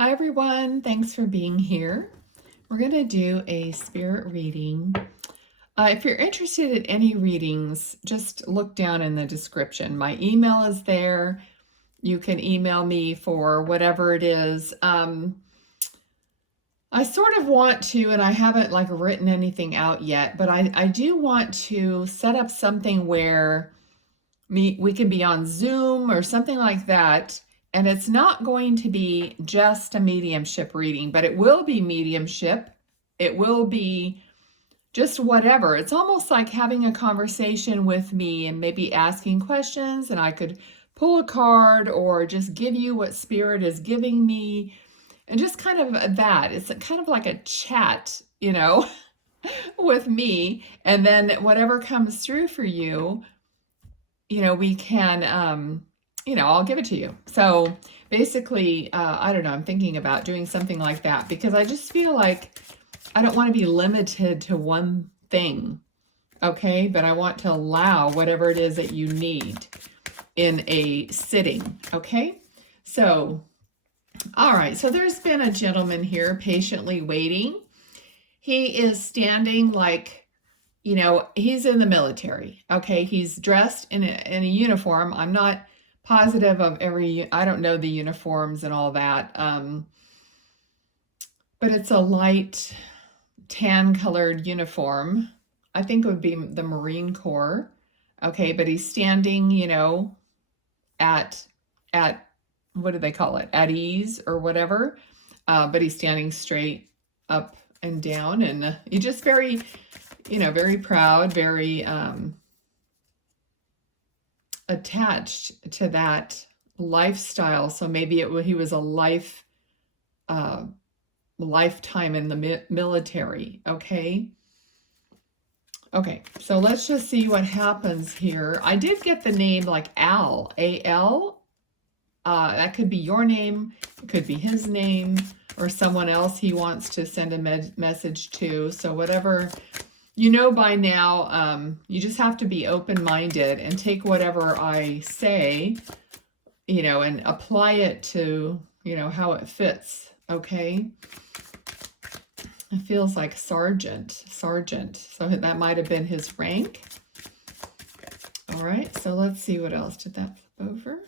Hi everyone, thanks for being here. We're going to do a spirit reading. If you're interested in any readings, just look down in the description. My email is there. You can email me for whatever it is. I sort of want to, and I haven't written anything out yet, but I do want to set up something where we can be on Zoom or something like that. And it's not going to be just a mediumship reading, but it will be mediumship. It will be just whatever. It's almost like having a conversation with me and maybe asking questions, and I could pull a card or just give you what Spirit is giving me. And just kind of that. It's kind of like a chat, with me. And then whatever comes through for you, we can, I'll give it to you. So basically, I don't know, I'm thinking about doing something like that because I just feel like I don't want to be limited to one thing, okay? But I want to allow whatever it is that you need in a sitting, okay? So, all right, so there's been a gentleman here patiently waiting. He is standing he's in the military, okay? He's dressed in a uniform. I'm not positive of I don't know the uniforms and all that, but it's a light tan colored uniform. I think it would be the Marine Corps, okay? But he's standing, at what do they call it? At ease or whatever, but he's standing straight up and down, and he's just very, very proud, very attached to that lifestyle. So maybe he was a lifetime in the military, okay? Okay, so let's just see what happens here. I did get the name like Al, A-L. That could be your name, it could be his name, or someone else he wants to send a message to. So whatever, by now, you just have to be open-minded and take whatever I say, and apply it to, how it fits, okay? It feels like sergeant. So that might have been his rank. All right, so let's see what else did that flip over.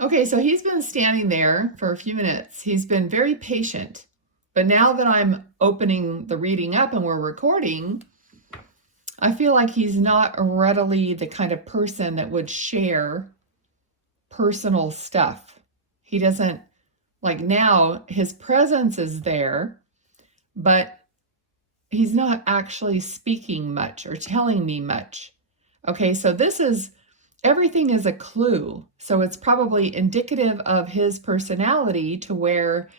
Okay, so he's been standing there for a few minutes. He's been very patient. But now that I'm opening the reading up and we're recording, I feel like he's not readily the kind of person that would share personal stuff. He doesn't, now his presence is there, but he's not actually speaking much or telling me much. Okay, so everything is a clue. So it's probably indicative of his personality to where,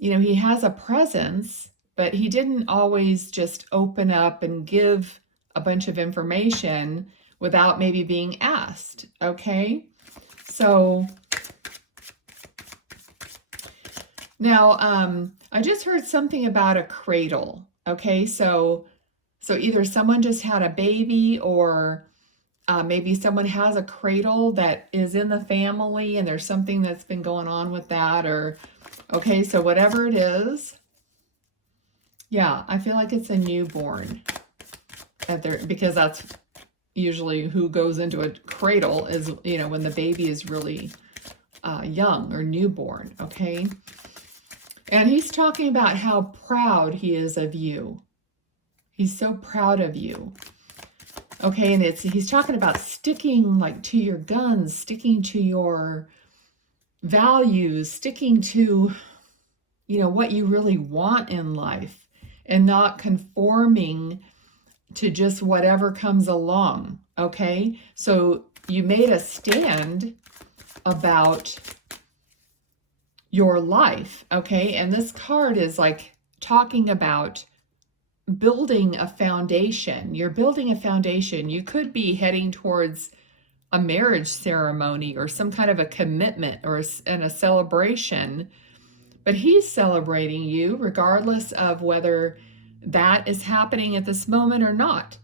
he has a presence, but he didn't always just open up and give a bunch of information without maybe being asked, okay? So now, I just heard something about a cradle, okay? So either someone just had a baby, or maybe someone has a cradle that is in the family and there's something that's been going on with that, or, okay, so whatever it is, yeah, I feel like it's a newborn because that's usually who goes into a cradle is, when the baby is really young or newborn, okay? And he's talking about how proud he is of you. He's so proud of you. Okay, and he's talking about sticking to your guns, sticking to your values, sticking to, what you really want in life, and not conforming to just whatever comes along, okay? So you made a stand about your life, okay? And this card is talking about building a foundation. You're building a foundation. You could be heading towards a marriage ceremony or some kind of a commitment or a celebration, but he's celebrating you regardless of whether that is happening at this moment or not.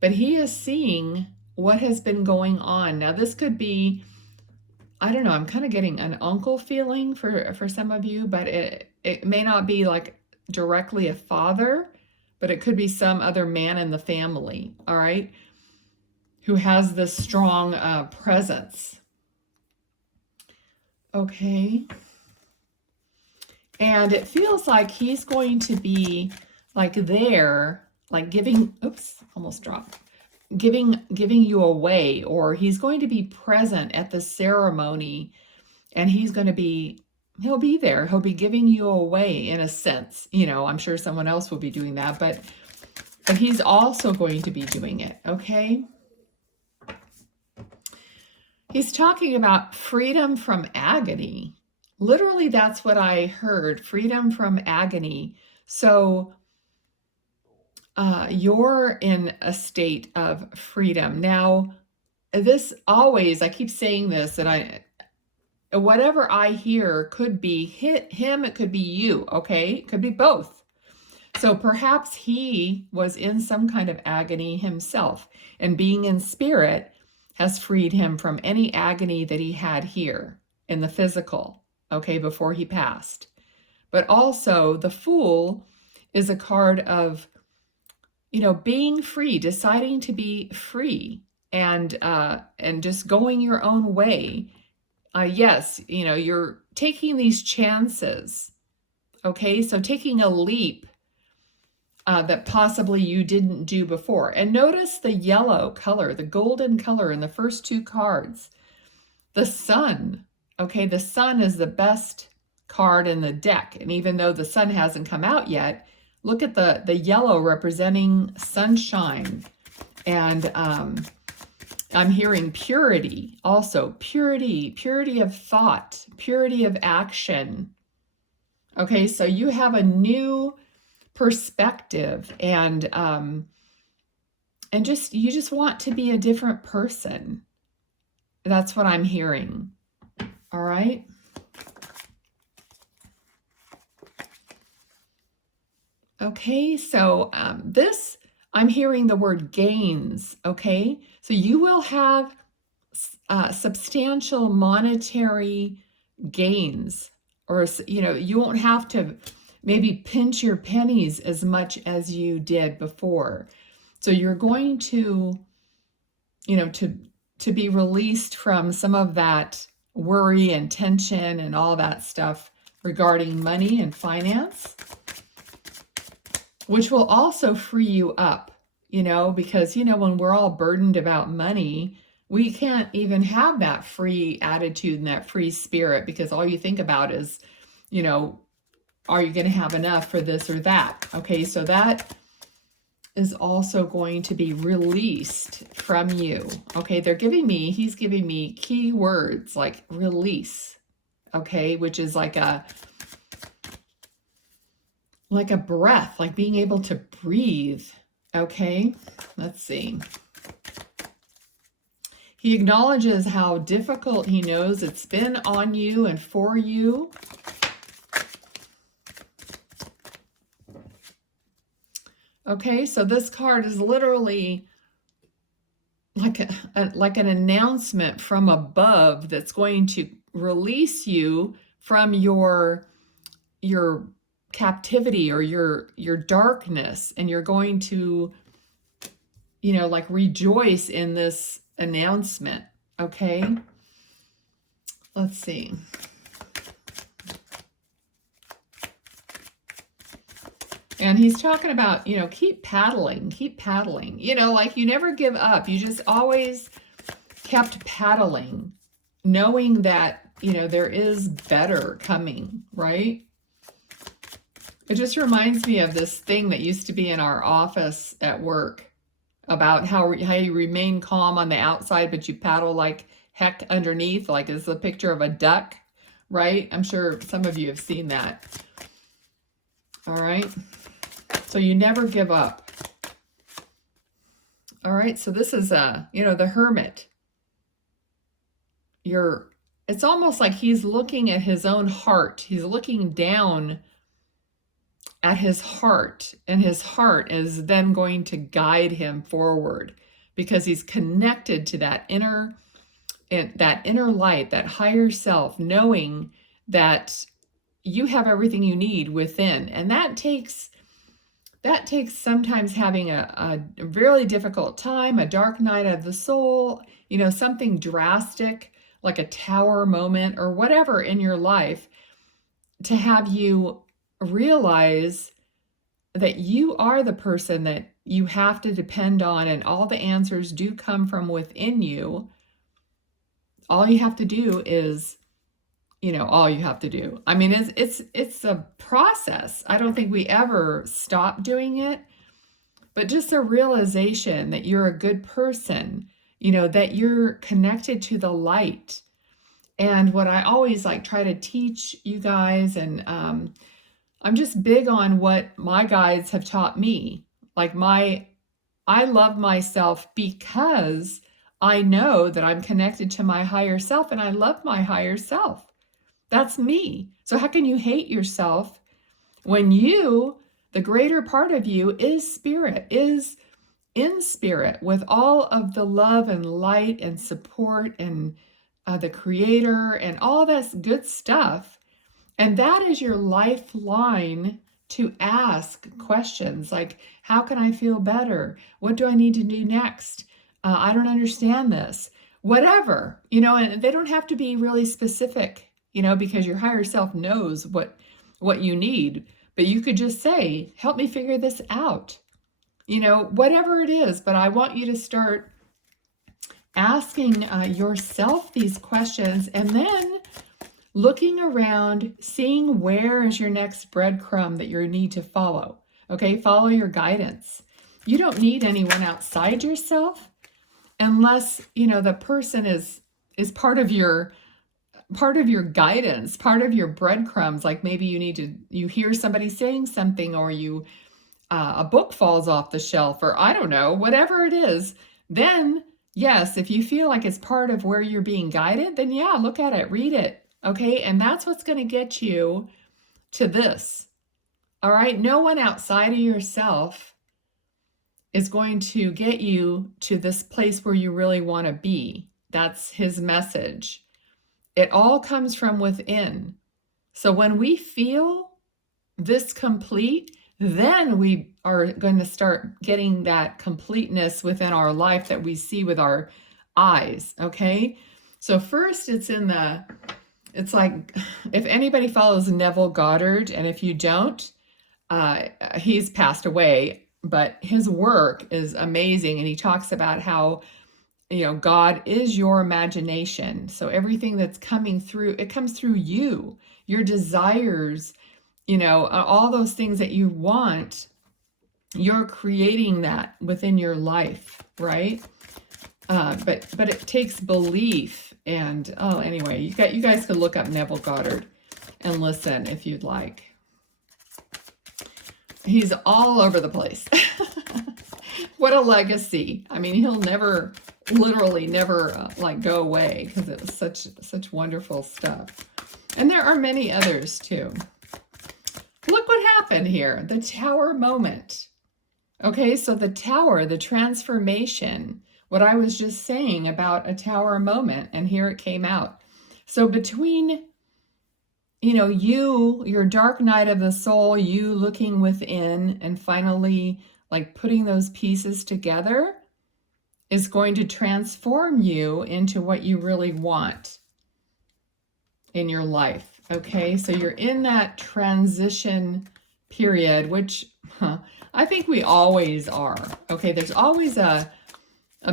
But he is seeing what has been going on. Now, this could be I don't know, I'm kind of getting an uncle feeling for some of you, but it may not be like directly a father, but it could be some other man in the family, all right, who has this strong presence. Okay. And it feels like he's going to be like there, like giving, oops, almost dropped, giving you away, or he's going to be present at the ceremony, and he'll be there. He'll be giving you away in a sense. You know, I'm sure someone else will be doing that, but he's also going to be doing it, okay? He's talking about freedom from agony. Literally, that's what I heard, freedom from agony. So you're in a state of freedom. Now, this always, I keep saying this, and whatever I hear could be him, it could be you, okay? It could be both. So perhaps he was in some kind of agony himself, and being in spirit has freed him from any agony that he had here in the physical, okay, before he passed. But also, the Fool is a card of, you know, being free, deciding to be free, and just going your own way. Yes, you know, you're taking these chances, okay? So taking a leap that possibly you didn't do before. And notice the yellow color, the golden color in the first two cards. The Sun, okay? The Sun is the best card in the deck. And even though the Sun hasn't come out yet, look at the yellow representing sunshine. And I'm hearing purity also. Purity of thought, purity of action. Okay, so you have a new perspective, and you just want to be a different person. That's what I'm hearing. All right. Okay, so this, I'm hearing the word gains, okay? So you will have substantial monetary gains, or, you know, you won't have to maybe pinch your pennies as much as you did before. So you're going to, you know, to be released from some of that worry and tension and all that stuff regarding money and finance, which will also free you up, you know, because, you know, when we're all burdened about money, we can't even have that free attitude and that free spirit, because all you think about is, you know, are you going to have enough for this or that? Okay, so that is also going to be released from you. Okay, he's giving me key words like release, okay, which is like a breath, like being able to breathe. Okay, let's see. He acknowledges how difficult he knows it's been on you and for you. Okay, so this card is literally like an announcement from above that's going to release you from your captivity or your darkness, and you're going to, you know, like rejoice in this announcement. Okay, let's see. And he's talking about, you know, keep paddling, you know, like you never give up. You just always kept paddling, knowing that, you know, there is better coming, right? It just reminds me of this thing that used to be in our office at work about how you remain calm on the outside, but you paddle like heck underneath, like it's a picture of a duck, right? I'm sure some of you have seen that. All right. So you never give up. All right. So this is you know, the Hermit. It's almost like he's looking at his own heart. He's looking down at his heart, and his heart is then going to guide him forward because he's connected to that inner that inner light, that higher self, knowing that you have everything you need within. And that takes sometimes having a really difficult time, a dark night of the soul, something drastic like a tower moment or whatever in your life, to have you realize that you are the person that you have to depend on, and all the answers do come from within you. All you have to do is, all you have to do. I mean, it's a process. I don't think we ever stop doing it, but just a realization that you're a good person, that you're connected to the light. And what I always try to teach you guys, and I'm just big on what my guides have taught me. I love myself because I know that I'm connected to my higher self, and I love my higher self. That's me. So how can you hate yourself when the greater part of you is spirit, is in spirit with all of the love and light and support and the creator and all this good stuff. And that is your lifeline to ask questions like, how can I feel better? What do I need to do next? I don't understand this. Whatever, and they don't have to be really specific, because your higher self knows what you need. But you could just say, help me figure this out, whatever it is. But I want you to start asking yourself these questions, and then looking around, seeing where is your next breadcrumb that you need to follow. Okay, follow your guidance. You don't need anyone outside yourself unless, the person is part of your guidance, part of your breadcrumbs. Like maybe you hear somebody saying something, or a book falls off the shelf, or I don't know, whatever it is. Then yes, if you feel like it's part of where you're being guided, then yeah, look at it, read it. Okay, and that's what's going to get you to this. All right, no one outside of yourself is going to get you to this place where you really want to be. That's his message. It all comes from within. So when we feel this complete, then we are going to start getting that completeness within our life that we see with our eyes. Okay, so first it's like, if anybody follows Neville Goddard, and if you don't, he's passed away, but his work is amazing. And he talks about how, God is your imagination. So everything that's coming through, it comes through you, your desires, all those things that you want, you're creating that within your life, right? But it takes belief. And anyway, you guys can look up Neville Goddard and listen if you'd like. He's all over the place. What a legacy. I mean, he'll literally never go away, because it was such wonderful stuff. And there are many others too. Look what happened here, the tower moment. Okay, so the tower, the transformation, what I was just saying about a tower moment, and here it came out. So between, your dark night of the soul, you looking within, and finally putting those pieces together, is going to transform you into what you really want in your life. Okay, so you're in that transition period, which I think we always are. Okay, there's always a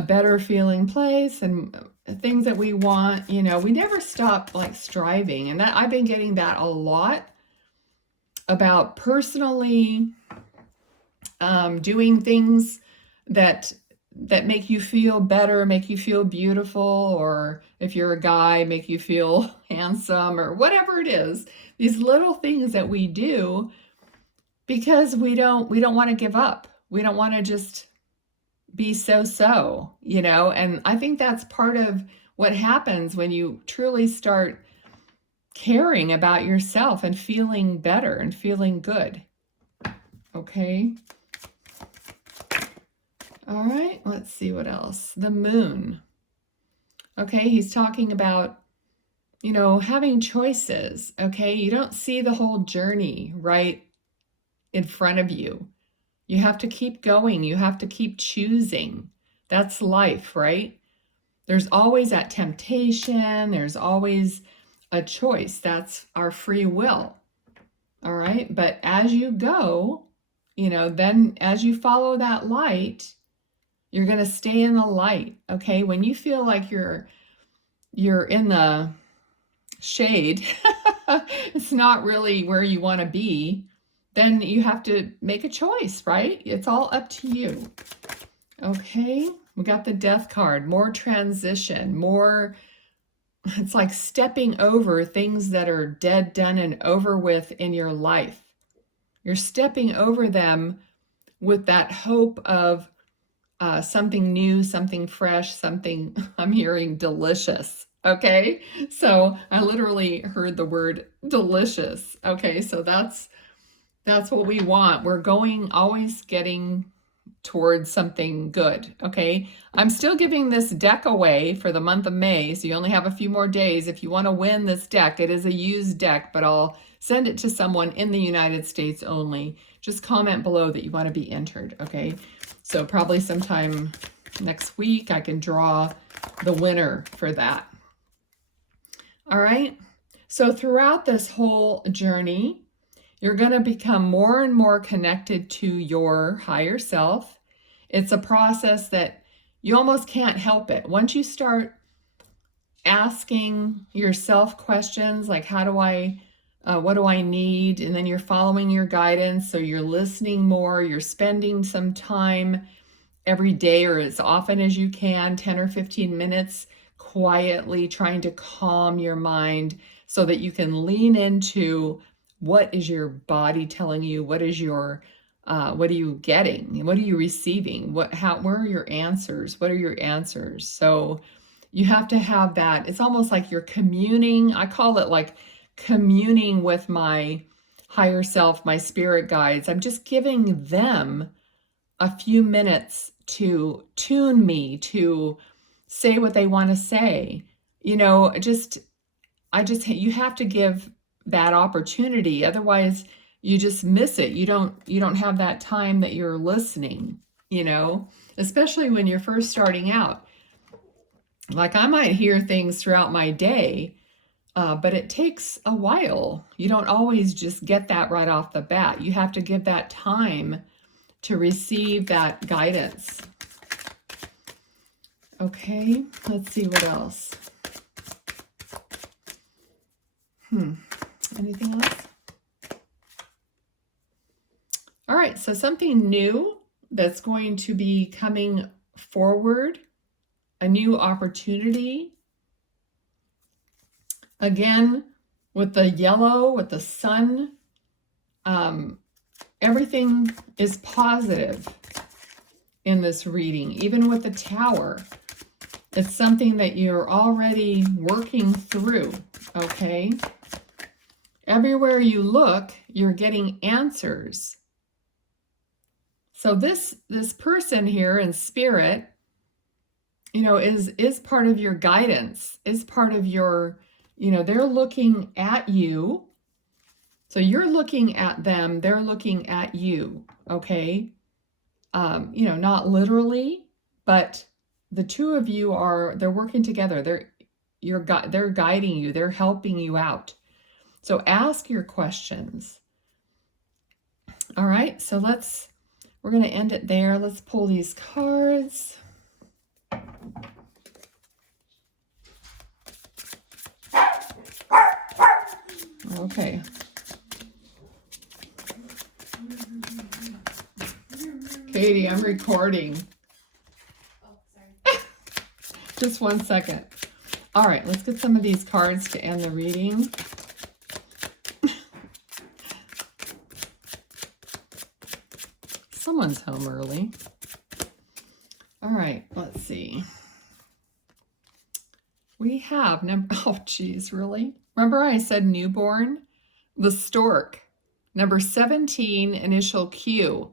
better feeling place and things that we want. We never stop striving, and that I've been getting that a lot about personally doing things that make you feel better, make you feel beautiful, or if you're a guy, make you feel handsome, or whatever it is. These little things that we do because we don't want to give up. We don't want to just be so, and I think that's part of what happens when you truly start caring about yourself and feeling better and feeling good. Okay. All right, let's see what else. The moon. Okay, he's talking about, you know, having choices. Okay, you don't see the whole journey right in front of you. You have to keep going. You have to keep choosing. That's life, right? There's always that temptation. There's always a choice. That's our free will. All right. But as you go, you know, then as you follow that light, you're going to stay in the light. Okay. When you feel like you're in the shade, it's not really where you want to be, then you have to make a choice, right? It's all up to you. Okay, we got the death card, more transition, more, it's like stepping over things that are dead, done, and over with in your life. You're stepping over them with that hope of something new, something fresh, something, I'm hearing delicious. Okay, so I literally heard the word delicious. Okay, so that's what we want. We're going, always getting towards something good. Okay, I'm still giving this deck away for the month of May, so you only have a few more days. If you want to win this deck, it is a used deck, but I'll send it to someone in the United States only. Just comment below that you want to be entered. Okay, so probably sometime next week I can draw the winner for that. All right, so throughout this whole journey, you're going to become more and more connected to your higher self. It's a process that you almost can't help it. Once you start asking yourself questions like, what do I need? And then you're following your guidance. So you're listening more, you're spending some time every day or as often as you can, 10 or 15 minutes, quietly trying to calm your mind so that you can lean into what is your body telling you, what is your what are you getting, what are you receiving, where are your answers, what are your answers? So you have to have that. It's almost like you're communing. I call it like communing with my higher self, my spirit guides. I'm just giving them a few minutes to tune me, to say what they want to say. You know, you have to give that opportunity. Otherwise, you just miss it. You don't have that time that you're listening, you know, especially when you're first starting out. Like I might hear things throughout my day, but it takes a while. You don't always just get that right off the bat. You have to give that time to receive that guidance. Okay, let's see what else. Anything else? All right, so something new that's going to be coming forward, a new opportunity. Again, with the yellow, with the sun, everything is positive in this reading, even with the Tower. It's something that you're already working through, okay? Everywhere you look, you're getting answers. So this person here in spirit, you know, is part of your guidance, is part of your, you know, they're looking at you. So you're looking at them, they're looking at you, okay? You know, not literally, but the two of you they're working together. They're guiding you, they're helping you out. So ask your questions. All right, so we're going to end it there. Let's pull these cards. Okay. Katie, I'm recording. Oh, sorry. Just 1 second. All right, let's get some of these cards to end the reading. Someone's home early. All right, let's see. We have oh geez, really? Remember I said newborn? The stork, number 17, initial Q.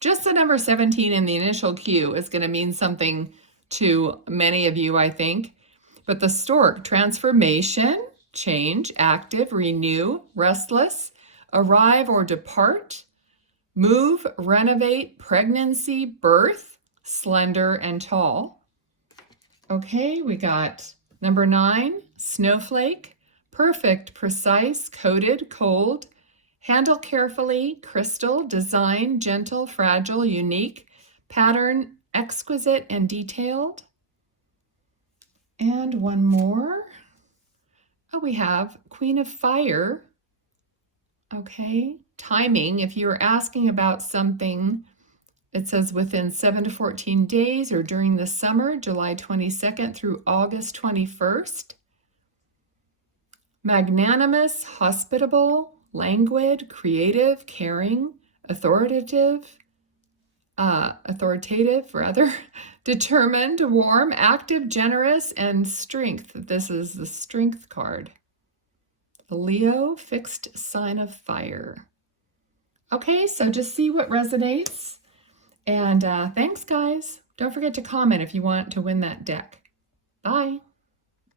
Just the number 17 in the initial Q is going to mean something to many of you, I think. But the stork, transformation, change, active, renew, restless, arrive or depart, move, renovate, pregnancy, birth, slender and tall. Okay, we got number 9, snowflake, perfect, precise, coated, cold, handle carefully, crystal, design, gentle, fragile, unique, pattern, exquisite and detailed. And one more. Oh, we have Queen of Fire. Okay, timing. If you were asking about something, it says within 7 to 14 days or during the summer, July 22nd through August 21st. Magnanimous, hospitable, languid, creative, caring, authoritative, determined, warm, active, generous, and strength. This is the strength card. The Leo, fixed sign of fire. Okay, so just see what resonates. And thanks, guys. Don't forget to comment if you want to win that deck. Bye.